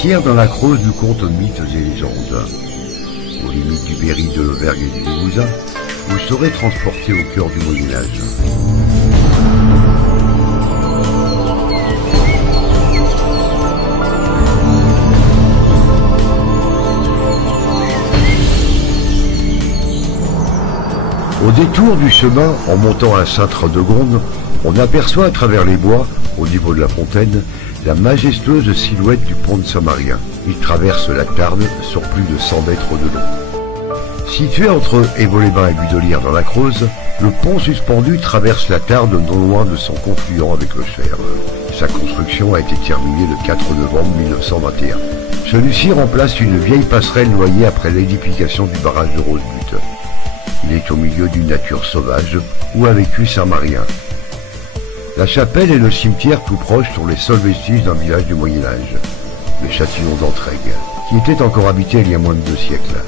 Pierre dans la Creuse nous conte mythes et légendes. Aux limites du Berry, de l'Auvergne et du Limousin, vous serez transporté au cœur du Moyen-Âge. Au détour du chemin, en montant à Sainte-Radegonde, on aperçoit à travers les bois, au niveau de la fontaine, la majestueuse silhouette du pont de Saint-Marien. Il traverse la Tarn sur plus de 100 mètres de long. Situé entre Évaux-les-Bains et Budolière dans la Creuse, le pont suspendu traverse la Tarn non loin de son confluent avec le Cher. Sa construction a été terminée le 4 novembre 1921. Celui-ci remplace une vieille passerelle noyée après l'édification du barrage de Rosebute. Il est au milieu d'une nature sauvage où a vécu Saint-Marien. La chapelle et le cimetière tout proches sont les seuls vestiges d'un village du Moyen-Âge, le châtillon d'Entraigues, qui était encore habité il y a moins de 2 siècles.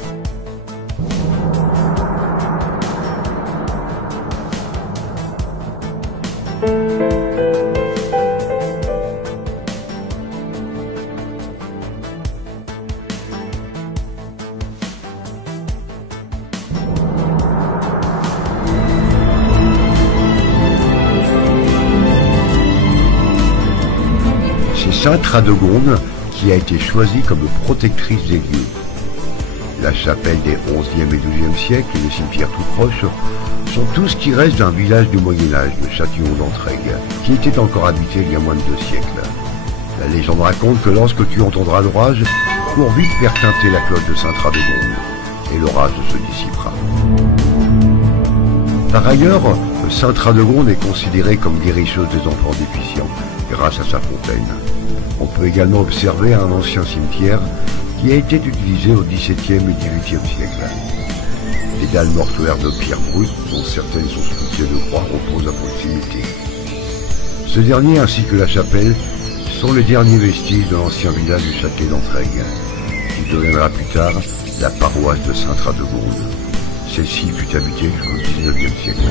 Sainte-Radegonde qui a été choisie comme protectrice des lieux. La chapelle des 11e et 12e siècles et le cimetière tout proche sont tout ce qui reste d'un village du Moyen-Âge, le châtillon d'Entraigues, qui était encore habité il y a moins de 2 siècles. La légende raconte que lorsque tu entendras l'orage, cours vite faire tinter la cloche de Sainte-Radegonde, et l'orage se dissipera. Par ailleurs, Sainte-Radegonde est considérée comme guérisseuse des enfants déficients, grâce à sa fontaine. On peut également observer un ancien cimetière qui a été utilisé au XVIIe et XVIIIe siècle. Les dalles mortuaires de pierre brute, dont certaines sont sculptées de croix, reposent à proximité. Ce dernier ainsi que la chapelle sont les derniers vestiges de l'ancien village du Châtelet d'Entraigues, qui deviendra plus tard la paroisse de Sainte-Radegonde. Celle-ci fut habitée jusqu'au XIXe siècle.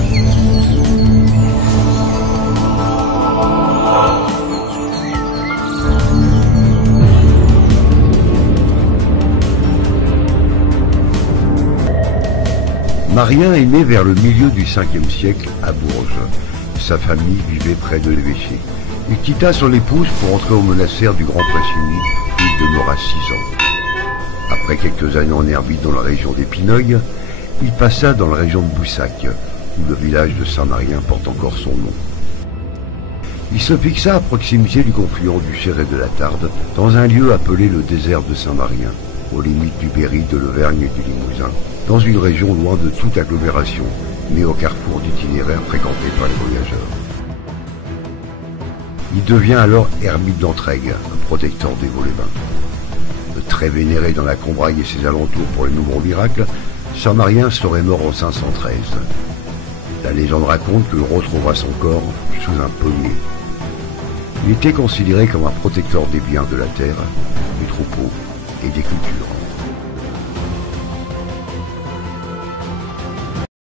Marien est né vers le milieu du 5e siècle à Bourges. Sa famille vivait près de l'évêché. Il quitta son épouse pour entrer au monastère du Grand Presse-Uni, où il demeura 6 ans. Après quelques années en ermite dans la région d'Épineuil, il passa dans la région de Boussac, où le village de Saint-Marien porte encore son nom. Il se fixa à proximité du confluent du Cher et de la Tarde, dans un lieu appelé le désert de Saint-Marien, aux limites du Berry, de l'Auvergne et du Limousin, dans une région loin de toute agglomération, mais au carrefour d'itinéraires fréquentés par les voyageurs. Il devient alors ermite d'Entraigues, un protecteur des Évaux-les-Bains. Très vénéré dans la Combraille et ses alentours pour les nombreux miracles, Saint-Marien serait mort en 513. La légende raconte que l'on retrouvera son corps sous un pommier. Il était considéré comme un protecteur des biens de la terre, du troupeau et des cultures.